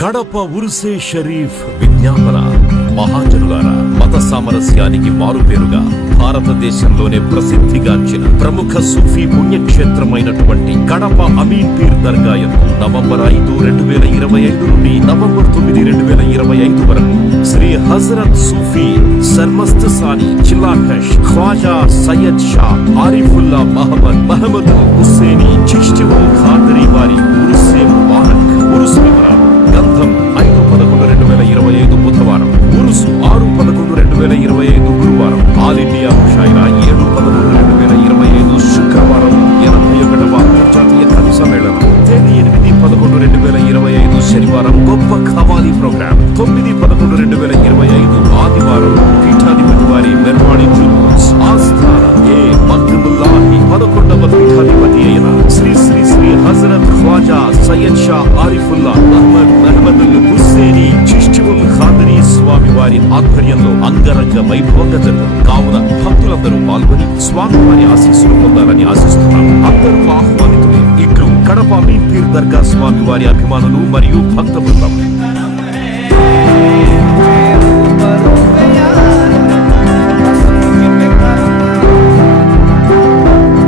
కడప ఉరుసే షరీఫ్ విజ్ఞాపన. మహాజనులారా, మత సామరస్యానికి మారుపేరుగా భారతదేశంలోనే ప్రసిద్ధిగాంచిన ప్రముఖ సూఫీ పుణ్యక్షేత్రమైనటువంటి కడప అమీన్ పీర్ దర్గా యందు నవంబర్ 5, 2025 నుండి నవంబర్ 9, 2025 వరకు శ్రీ హజరత్ సూఫీ సర్మస్త్ సాని చిల్లాకష్ ఖ్వాజా సయ్యద్ షా ఆరిఫుల్లా మహమ్మద్ హుస్సేని చిష్టి ఉల్ ఖాదరీ వారి ఉరుసే ముబారక్. ఉరుసు వివరాలు: గంధం 5/11/2025 బుధవారం, ఉరుసు 6/11/2025 గురువారం, ఆల్ ఇండియా ముషాయిరా 7/11/2025 శుక్రవారం, 81వ అంతర్జాతీయ కవి సమ్మేళనం తేదీ 8/11/2025 శనివారం, గొప్ప ఖవాలీ ప్రోగ్రాం 9/11/2025 ఆదివారం, పీఠాధిపతి వారి మెర్వాణి జులూస్ ఆస్థాన మక్తముల్లాహి 11వ పీఠాధిపతి అయిన శ్రీ శ్రీ శ్రీ హజరత్ ఖ్వాజా సయ్యద్ షా ఆరిఫుల్లా మహమ్మద్ హుస్సేని చిష్టి ఉల్ ఖాదరీ స్వామి వారి ఆధ్వర్యంలో అంగరంగ వైభవంగా జరుగుతుంది. కావున భక్తులందరూ పాల్గొని స్వామి వారి ఆశీస్సులు పొందాలని ఆశిస్తున్నాం. అందరూ ఆహ్వానితులే. ఇట్లు కడప అమీన్ పీర్ దర్గా స్వామి వారి అభిమానులు మరియు భక్త బృందం.